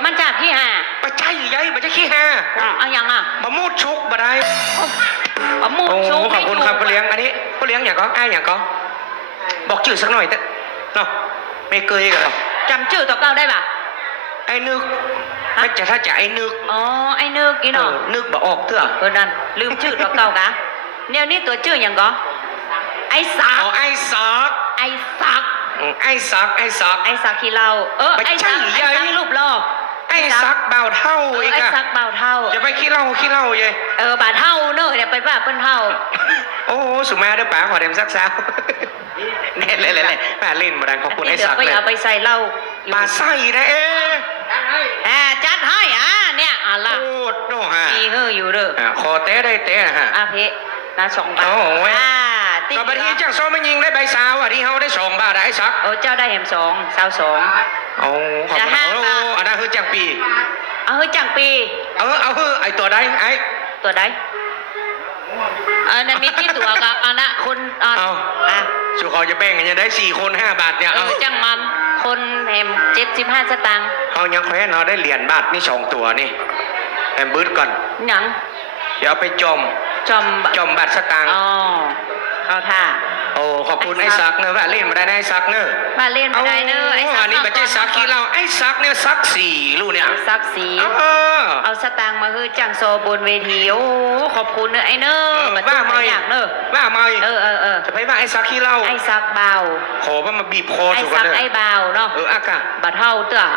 ประมาณจากที่ห้าไปใช่ยัยมันจะขี้ฮาเอายังอ่ะมะมูดชุกบ่ได้มะมูดชุกขอบคุณครับผู้เลี้ยงอันนี้ผู้เลี้ยงอย่างก็ไอ้อย่างก็บอกชื่อสักหน่อยเถอะเนาะไม่เคยกันหรอกจำชื่อตัวเก่าได้ป่ะไอ้นึกไม่จะถ้าจะไอ้นึกอ๋อไอ้นึกอีเนาะนึกบ่ออกเถอะนั่นลืมชื่อตัวเก่ากะเนี่ยนี่ตัวชื่ออย่างก็ไอ้สักอ๋อไอ้สักไอ้สักไอ้สักไอ้สักไอ้สักขี้เราไอ้สักรูปล่อไอ้สักเบาเท่าอีกอะไอ้สักเบาเท่าอย่าไปขี้เล่าเย่บาเท่าเนอะเนี่ยไปบ้าเป็นเท่าโอ้สุมาเด้อป๋าขอเดมซักซ้าเน่เลยแม่เล่นมาดังขอบคุณไอ้สักเลยเอาไปใส่เหล้าปลาไส้นะจัดให้เนี่ยอะไรโอ้โหฮะมีอยู่เด้อคอเต้ได้เต้ฮะเพนะ2 บาทก็บัดนี้เจ้าซ้อมมันยิงได้ใบสาวที่เขาได้2 บาทได้ซักเจ้าได้แหม2 22โอ้ขอบคุณอันนั้นคือจังปีจังปีเอาไอตัวใดไอตัวใดนั่นมีที่ตัวกับนะคนสุขเขาจะแบ่งกันยังได้4 คน 5 บาทเนี่ยจังมันคนแหม75 สตางค์เขายังแคว้นเราได้เหรียญบาทนี่2 ตัวนี่แหมบึ้ดก่อนยังเดี๋ยวไปจมบาทสตางค์เข้าท่าโอ้ขอบคุณไอ้ซักเนอะว่าเล่นมาได้ไอ้ซักเนอะมาเล่นมาได้เนอะไอ้ซักอันนี้ไม่ใช่ซักขี้เราไอ้ซักเนี่ยซัก4ลูกเนี่ยซัก4เอาสตางค์มาคือจังโซบนเวทีโอ้ขอบคุณเนอะไอ้เนอะว่าไม่อยากเนอะว่าไม่จะไปว่าไอ้ซักขี้เราไอ้ซักเบาขอว่ามาบีบคอไอ้ซักไอ้เบาเนาะอากาศบาเท่าเต๋อ